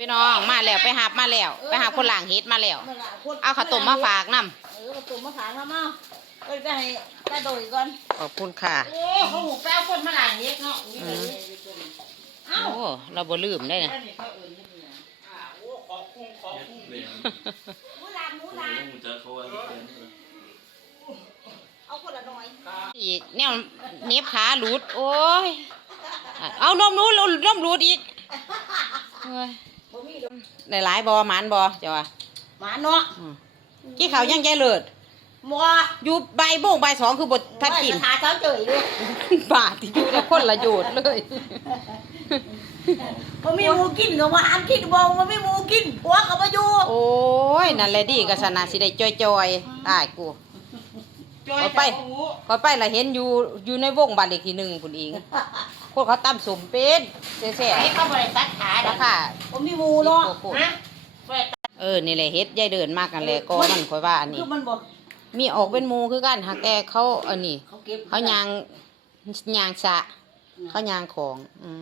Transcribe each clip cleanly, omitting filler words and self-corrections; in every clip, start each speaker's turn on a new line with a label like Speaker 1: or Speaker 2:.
Speaker 1: พี่น้องมาแล้วไปหามาแล้วไปหาคนหลังเฮ็ดมาแล้วเอาข้าวต้มมาฝากน้
Speaker 2: ำข้าวต้มมาฝากน้ำเอาไปให้ไปโดยก่อน
Speaker 1: ขอบคุณค่ะ
Speaker 2: โอ้เขาหูแป้วคนมาหลังเฮ็ดเนาะ
Speaker 1: โอ้เราบ่ลืมได้เนี่ย
Speaker 2: เอาคนละหน่อย
Speaker 1: อีกเนี่ยเน็บขาหลุดโอ้ยเอานมหลุดอีกได้หลายบ่หมานบ่เจ้าว่า
Speaker 2: หมานเนาะ
Speaker 1: กี่เขายังใจเลิศ
Speaker 2: มัว
Speaker 1: อยู่ใบโบ่งใบสองคือบทพัดกิน
Speaker 2: ขาเช้าเจยเลย
Speaker 1: บาดที่อยู่แล้วคนละโยดเลย
Speaker 2: บ่มีหมูกินก็ว่าอันคิดบ่บ่มีหมูกินผัวก็บ่อยู่
Speaker 1: โอ้ยนั่นแหละดีก็สนาสิได้จอยๆตายกูขอไปละเห็นอยู่ในวงบ้านเลขที่1พุ่นเองพวกเขาตำสมเป็นแซ่บ
Speaker 2: ๆเขาบ่ได้ตัดขา
Speaker 1: ราคา
Speaker 2: บ่มีหมูเนาะนะ
Speaker 1: นี่แหละเฮ็ดยายเดินมากกันแหละก็มันค่อยว่าอันนี้
Speaker 2: คือมันบ่
Speaker 1: มีออกเป็นหมูคือกันหักแกเขาอันนี้เขายางสะเขายางของ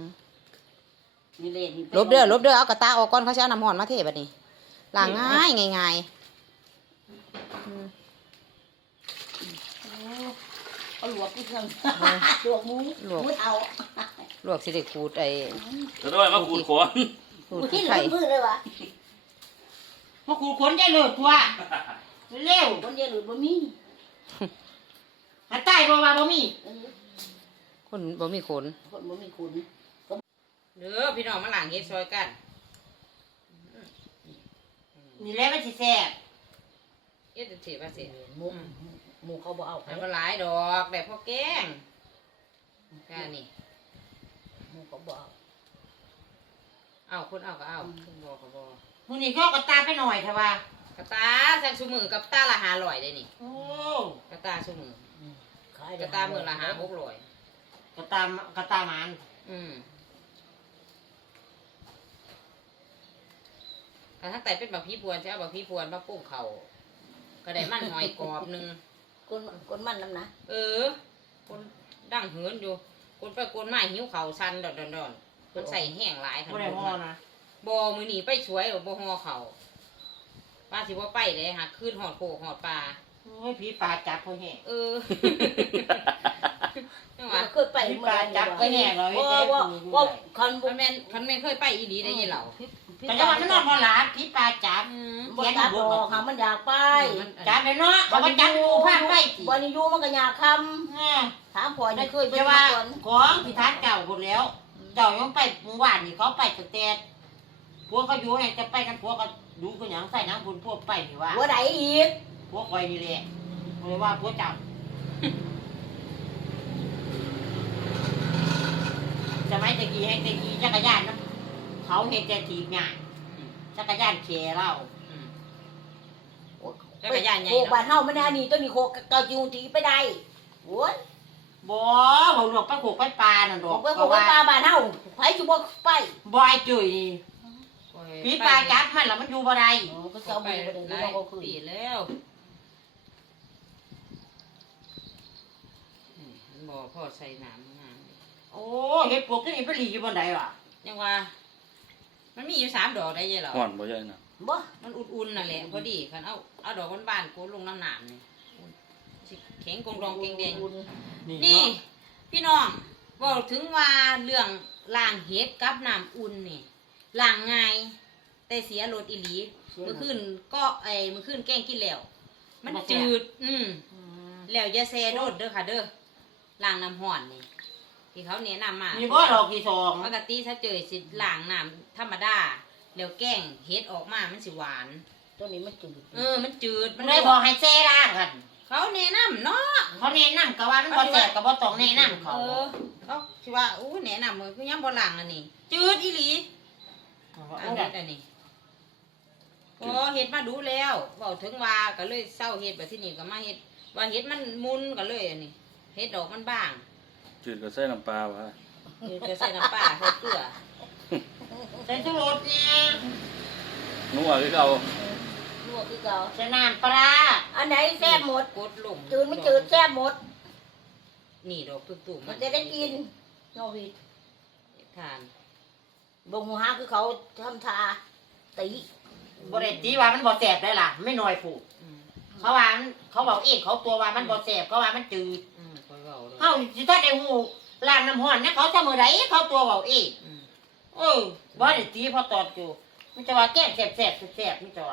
Speaker 1: ลบเด้อเอากระตาออกก่อนเขาจะเอาน้ำห่อนมาเทบัดนี้ล้างง่าย
Speaker 2: เอาลวกที่เครื่องลวกหมูเอา
Speaker 1: ลวกสิได้ขูดไอ้
Speaker 3: จะด้วยมาขูดขน
Speaker 1: ขูดขี้ไข่
Speaker 2: เลยวะมาขูดขนใจเลยตัวเร็วคนใจเลยบ่มีหาใต้บ่ว่าบ่มี
Speaker 1: คนบ่มีขน
Speaker 2: บ่มีขน
Speaker 1: เด้อพี่น้องมาล้างเฮ็ดซอยกัน
Speaker 2: นี่แหละมันสิแซ่บ
Speaker 1: เฮ็ดสิว่าสิ
Speaker 2: หมูเขาบ่เอา
Speaker 1: บ่หลายดอกแบบพอแกงแค่นี้
Speaker 2: หมูเขาบ่
Speaker 1: เอาคนเอาก็เอาคนบ่ก็บ่
Speaker 2: มื้อนี้เขาก็ตาไปหน่อยเถอะว่าก
Speaker 1: ระตาแซงซุมือกับตาละ500ได้นี่
Speaker 2: โอ้
Speaker 1: กระตาซุมือกระตามื้อละ5-600
Speaker 2: กระตามัน
Speaker 1: ถ้าแต่เป็นบักพี่พวนใช่บักพี่พวนมาปรุงเขาก็ได้มันหอยกรอบนึง
Speaker 2: คนมันน้ำนะ
Speaker 1: คนดั้งเหินอยู่คนไปคนมาหิ้วเขาชันดอนคนใส่แห้งหลายทั้งหมดนะบ่มือหนีไปช่วยบ่ห่อเขาป้าสิว่าไปเลยฮะขึ้นหอดโขกหอดปลา
Speaker 2: ให้พี่ปลาจับเขาแห่
Speaker 1: เคยไป
Speaker 2: พี่ปลาจับเขาแห่เลยว่าคัน
Speaker 1: แม่เคยไปอีหลีได้ยินเหล่า
Speaker 2: แต่จังหวัดนั้นพอหลาพี่ปลาจับเขียนบอกหามันอยากไปจับเลยเนาะเขาไปจับงูพาไปวันนี้ยูมันก็อยากคำถามพ่อจะเคยไปว่าของพิทักษ์เก่าหมดแล้วเจ้ายังไปหมู่บ้านนี่เขาไปแต่พวกเขาอยู่ไงจะไปกันพวกก็ดูกันอย่างใส่น้ำบุญพวกไปนี่ว่าพวกไหนอีกพวกคอยนี่แหละเลยว่าพวกจับจะไม่ตะกี้ให้ตะกี้จักรยานนะเขาเห็นแต่ถีบง่ายจักรยานเขี่ยเรา
Speaker 1: จักรยานใหญ่
Speaker 2: โคบ้านเฮาไม่ได้นี่ต้นนี้โคเกาจิวถีไปได้โว้ยบ่เขาหลอกไปโคไปปลาน่ะดอกไปโคไปปลาบ้านเฮาไผสิบ่ไปบ่อยจุ๋ยนี่พี่ปลาจับมันแล้วมันอยู่บ่ได้ก็เจ้าบ่ได้ดูว่าเขาคือ
Speaker 1: ปีแล้วบ่พ่อใส่น้ำงาน
Speaker 2: โอ้เฮ็ดพวกนี้ไปหลีอยู่บนใดวะ
Speaker 1: ยังว่ามันมีอยู่3 ดอกได้ยังหรอ
Speaker 3: ห่อนบ่ใช่น่ะ
Speaker 2: บ่
Speaker 1: มันอุ่นๆน่ะแหละพอดีคันเอาดอกบ้านๆกูลงน้ำหนามนี่แข็งกงดองแดงนี่พี่น้องบอกถึงว่าเรื่องล้างเห็ดกับน้ำอุ่นนี่ล้างง่ายแต่เสียรสอีหลีเมื่อคืนก็เมื่อคืนแกงกินแล้วมันจืดแล้วอย่าแซ่โดดเด้อค่ะเด้อล้างน้ำห่อนนี่ที่เขาแนะนำมา
Speaker 2: มีบ่ดอกที่2
Speaker 1: ปกติถ้าเจอสิล้างน้ำธรรมดาแล้วแกงเห็ดออกมามันสิหวาน
Speaker 2: ตัวนี้มันจืด
Speaker 1: มันจืด
Speaker 2: มันเลยบอกให้แซ่ล้างกัน
Speaker 1: เขาแนะนำเนาะ
Speaker 2: เขาแนะนำก็ว่ามันบ่แซ่บก็บ่ต้องแนะนำเขา
Speaker 1: คิดว่าแนะนำเลยคือยังบ่ล้างอันนี้จืดอีหลีอันนี้เห็ดมาดูแล้วบอกถึงว่าก็เลยเศร้าเห็ดแบบที่นี่ก็มาเห็ดว่าเห็ดมันมุนก็เลยอันนี้เห็ดดอกมันบาง
Speaker 3: จืดก็ใส่น้ำปลาวะ
Speaker 1: จืดก็ใส่น้ำปลาใส่เกลือ
Speaker 2: ใส่ชูรสเนี่ย
Speaker 3: นัวคือเก่า
Speaker 2: ใส่น้ำปลาอันไหนแซ่บหมด
Speaker 1: กดลง
Speaker 2: จืดไม่จืดแซ่บหมด
Speaker 1: นี่ดอกตุ่มๆ
Speaker 2: มันจะได้กินโนวิด
Speaker 1: ทาน
Speaker 2: บงหัวคือเขาทำทาตีบ่ได้ตีว่ามันบ่แสบได้ล่ะไม่น้อยผูกเขาว่าเขาบอกเองเขาตัวว่ามันบ่แสบเขาว่ามันจืดเฮาสิถ้าได้ฮู้ล้างน้ำร้อนเนี่ยเขาจะมื้อใดเขาตัวเว้าเองบ่ได้ตีพอตอดอยู่มันจะว่าแก้มแสบมันจะว่า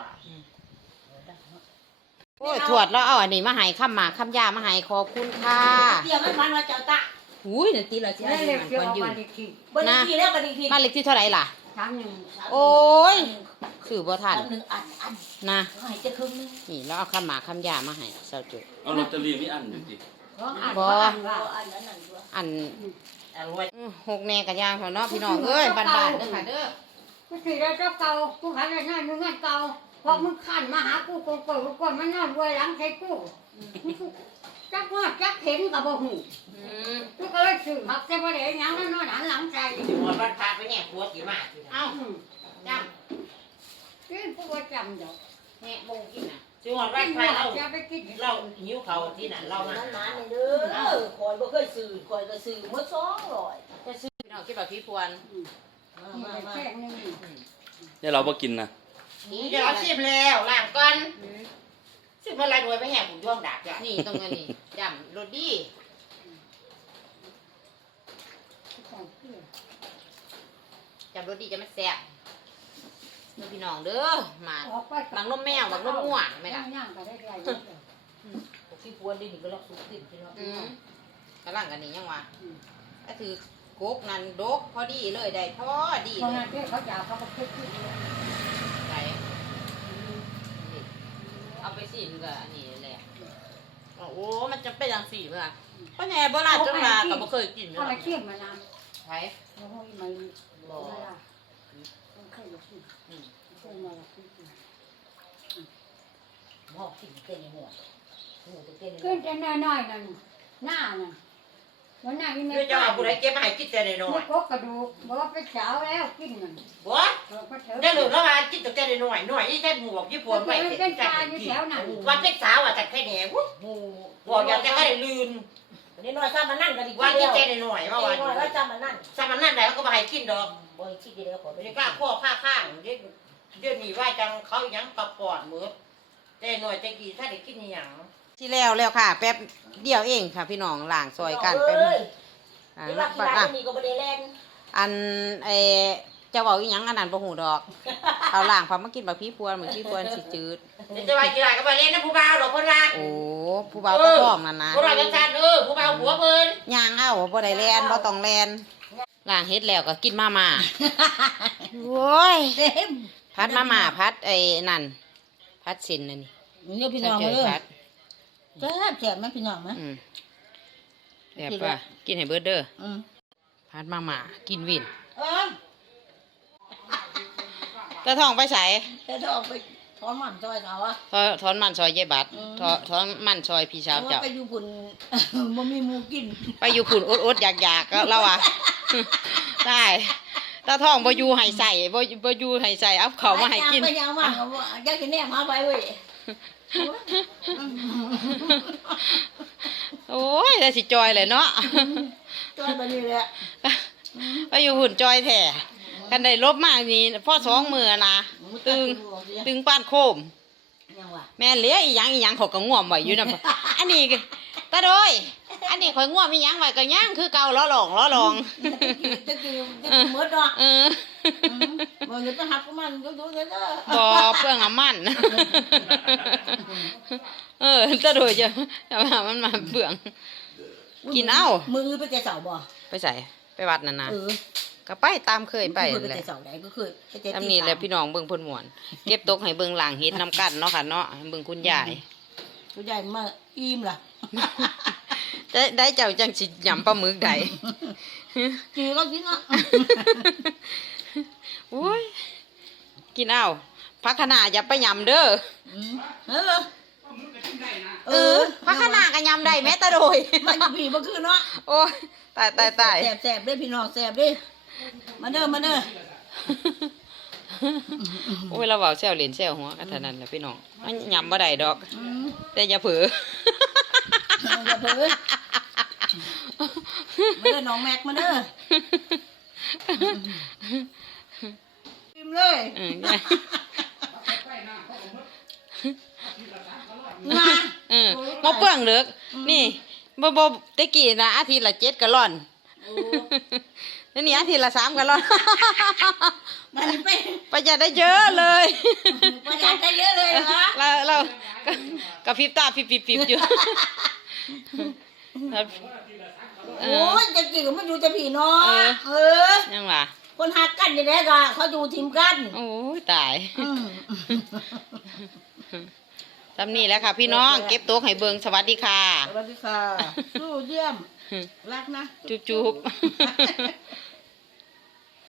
Speaker 1: โอ้ยถวดแล้วเอาอันนี้มาให้ข้ามหมากข้ามยามาให้ขอบคุณค่ะ
Speaker 2: เตรียมมันว่าเจ้าตา
Speaker 1: อุ้ยนั่นตีเราจะให้มันควรอยู่
Speaker 2: บ่ได้ทีแล้วบ่ได้ที
Speaker 1: บ้านเล็กที่เท่าไหร่ล่ะ
Speaker 2: 3-1
Speaker 1: โอ้ยคือบ่ทัน
Speaker 2: 3-1อัน
Speaker 1: นะ
Speaker 2: ให้จะครึ่งนึง
Speaker 1: นี่แล้วเอาข้ามหมากข้ามยามาให้เจ้าจุด
Speaker 3: เอาลอตเตอรี่มีอันอยู่ดิ
Speaker 1: บ่
Speaker 2: อันนั้นด้วย
Speaker 1: อัน
Speaker 2: อร่อย
Speaker 1: หกแน่กับยางเขาเนาะพี่น้องเอ้ยบ้านๆเด้อค่ะเด้อ
Speaker 4: กูถือได้เจ้าเก่ากูหาได้ง่ายมึงเงินเก่าพอมึงขันมาหากูโกงโกงกูก่อนมันนอนรวยหลังใส่กูจักว่าจักเห็นกับบ่หูกูก็เลยซื้อหักแต่บ่ได้หยังมันนอนหันหลังใจ
Speaker 2: สิหมดวันพาไปแห่ผัวสิมาสิเอ้าจำ
Speaker 4: กินกูก็จำเดี๋ยว
Speaker 2: แห่บ่กินน่ะสิหมดวันพาเรา
Speaker 4: จะไปกิน
Speaker 2: เราหิวเขาที่น่ะเรามานั้นๆเด้อคอยบ่เคยซื้อคอยก็ซื้อหมด200จะซื้อ
Speaker 1: พี่น้องคิดแบบพี่พวน
Speaker 4: มาแค่นึง
Speaker 3: เนี่ยเราบ่กินนะ
Speaker 2: นี่เดี๋ยวเอาชิมแล้วล้างก่อนซื้อมาหลายหน่วยไปแห่ผมย่วงดาบจ้ะ
Speaker 1: นี่ตรงนี้จำรสดีจำรสดีจะไม่แซ่บเด้อพี่น้องเด้อมา
Speaker 4: ออกไป
Speaker 1: บางนมแมวบางนมม่วงไม่ล่ะ
Speaker 4: ย่างก็ได้ไกล
Speaker 2: พี่ปวนดินี่ก็รับสุกติดพี่น้อง
Speaker 1: กำลังกันนี่ยังวะก็ถือกกนั่นดกพอดีเลยได้พอดี
Speaker 4: เพราะ
Speaker 1: เล
Speaker 4: งั้
Speaker 1: ย
Speaker 4: นที่เขาจะเขาก็คิดที่
Speaker 1: ไหนเอาไปสิมันก็อันนี้แหละโอ้โหมันจะเป็นอย่างสี่เมื่อเพราะไงโบราณจนมาก็บ่เคยกินเล
Speaker 4: เขาไม่
Speaker 1: ย
Speaker 4: เชื่อมานาน
Speaker 1: ใช่
Speaker 4: โอ้ยไม่บ่ต้องเคยกินเคยมากิน
Speaker 2: หม้อกินเต้นในหัวหมูเต้นในหั
Speaker 4: ขึ้
Speaker 2: วน
Speaker 4: แต่น้อยๆนั่นหน้านั่นวันหน้าที่
Speaker 2: คือจะเอาผู้ใดเก็บมาให้กินแต่น้อย
Speaker 4: กกระดูกบอกว่าไปเช้าแล้วกินนั่น
Speaker 2: บ่ได้รู้แล้วว่ากินแต่น้อยๆนี่แค่หมูบอกยี่ปวนไป
Speaker 4: เป็นปลาอยู่แถวนั้น
Speaker 2: ว่าเป็นสาวอ่ะแต่แค่แหน่วุ้หมูบอกอยากจะให้ลืนนี่น้อยซ้ำมันนั่นก็ดีว่ากินแต่น้อยว่าวันว่าซ้ำมันนั่นได้ก็มาให้กินดอกบ่ให้กินเดียวขอไม่กล้าข้อข้างเดี๋ยวนี้ว่าจังเขายังปรับปอดมือแต่น้อยแต่กี่ถ้าได้กินหยัง
Speaker 1: ที่แล้วค่ะ แป๊บเดียวเองค่ะ พี่น้องล้างซอยกันแป๊บนึงอ่า
Speaker 2: ที่ว่าที่ร้านนี้ก็บ่ได้แล่น
Speaker 1: อันจะบอกอีหยังอันนั้นบ่หูดอก เอาล้างพอมากินแบบพี่พวนเหมือนพี่พวนสิจืด
Speaker 2: จะว่ากี่ร้านก็บ่เล่นนะผู้บ่าวดอกคนละ
Speaker 1: โอ้ผู้บ่าวตะท้องนั่นนะ
Speaker 2: ผู้บ่าวจังซั่นผู้บ่าวหัวเพิ่น
Speaker 1: ย่างเอาบ่ได้แลนบ่ต้องแลนล้างเฮ็ดแล้วก็กินมาม่าโว้ย
Speaker 2: เต็ม
Speaker 1: พัดมาม่าพัดนั่นพัดสินนั่นนี่
Speaker 2: นี่พี่น้อง
Speaker 1: เจ
Speaker 2: มา
Speaker 1: อ
Speaker 2: เด้อ
Speaker 1: พัด
Speaker 2: แซ่บมั้ยพี่น้องมั้ย
Speaker 1: แบบว่ากินให้เบิดเด้อ
Speaker 2: อืม
Speaker 1: พัดมาม่ากินวิน
Speaker 2: เออ
Speaker 1: ตะท้องไปไส
Speaker 2: จะต้องไปถอนมันซอยเขาอ่ะ
Speaker 1: ถอนมันซอยยายบัด
Speaker 2: อืม
Speaker 1: ถอนมันซอยพี่สาวเจ้า
Speaker 2: ไปอยู่บุญ บ่มีหมูกิน
Speaker 1: ไปอยู่ผุ่นอดๆอยากๆก็แล้วอ่ะ ได้ตาท้องบ่อยู่ให้ใส่บ่อยู่ให้ใส่เอาเขามาให้กิน
Speaker 2: ไปยาวมากอยากกินแน่มาไปเว้ย
Speaker 1: โอ้ยได้สิจอยเลยเนาะ
Speaker 2: จอยไปนี่แหละ
Speaker 1: ไปอยู่หุ่นจอยแท้กันได้ลบมานี่พ่อสองมือนะตึงป้านโคม
Speaker 2: ยังวะ
Speaker 1: แม่เหลืออีหยังเขาก็ง่วมไว้อยู่นำ อันนี้ก็ตาโดยอันนี้ข่อยง่วมอีหยังไว้ก็ย่างคือเก่าล้อหลอง
Speaker 2: จะกินหมดเนาะ
Speaker 1: เออ
Speaker 2: บ่อยู่ไปหักมันดูๆเด้อ
Speaker 1: บ่เปลืองน้ำมัน ตาโดยจะเอามันมาเปลือง กินเอา
Speaker 2: มือไปแต่เสาบ่
Speaker 1: ไปใส่ไปวัดนั่นนะ ก็ไปตามเคยไป
Speaker 2: ไป
Speaker 1: นั่นแห
Speaker 2: แต่
Speaker 1: ละ
Speaker 2: เสาใดก็คือ
Speaker 1: ทำนี่แหละพี่น้องเบิ่งเพิ่นม่วน เก็บตกให้เบิ่งหลังเฮ็ดนำกันเนาะค่ะเนาะเบิ่งคุณยาย
Speaker 2: คุณยายมาอิ่มล่ะ
Speaker 1: ได้เจ้าจังสิยำปลาหมึกได้
Speaker 2: กินก็กินเนาะ
Speaker 1: โอ้ยกินเอาพักขนาอย่าไปยำเด้อ พักขนาก็ยำได้แม้แต่โดย
Speaker 2: มันอยู่พี่บ่คือเนาะ
Speaker 1: โอ้ยตาย
Speaker 2: แซ่บๆเด้อพี่น้องแซ่บเด้อมาเด้อ
Speaker 1: โอ้ยเราเว้าแซวเล่นแซวหัวกันเท่านั้นแหละพี่น้องมันยำบ่ได้ดอก แต่อย่าเผลอ
Speaker 2: อย่าเผลอมาเด้อน้องแม็กมาเด้ออิ่มเลย
Speaker 1: ยาย
Speaker 2: มา
Speaker 1: บ่เปลืองเด้อนี่บ่ตะกี้นะอาทิตย์ละ7กะล่อนแล้วนี่อาทิตย์ละ3กะล่อน
Speaker 2: มันไป
Speaker 1: ประหยัดได้เยอะเลย
Speaker 2: ประหยัดได้เยอะเลยเหรอ
Speaker 1: เรากระพริบตาปิบๆอยู่
Speaker 2: โอ้ยจะกี่ก็ไม่อยู่จะพี่น้อง
Speaker 1: ยังล่ะ
Speaker 2: คนหักกันอย่างนี้ก็เขาอยู่ทีมกัน
Speaker 1: โอ้ยตายทำนี่แหล้วค่ะพี่น้องเก็บโต๊ะให้เบิงสวัสดีค่ะ
Speaker 2: สวัสดีค่ะสู้เยี่ยมรักนะ
Speaker 1: จุ๊บ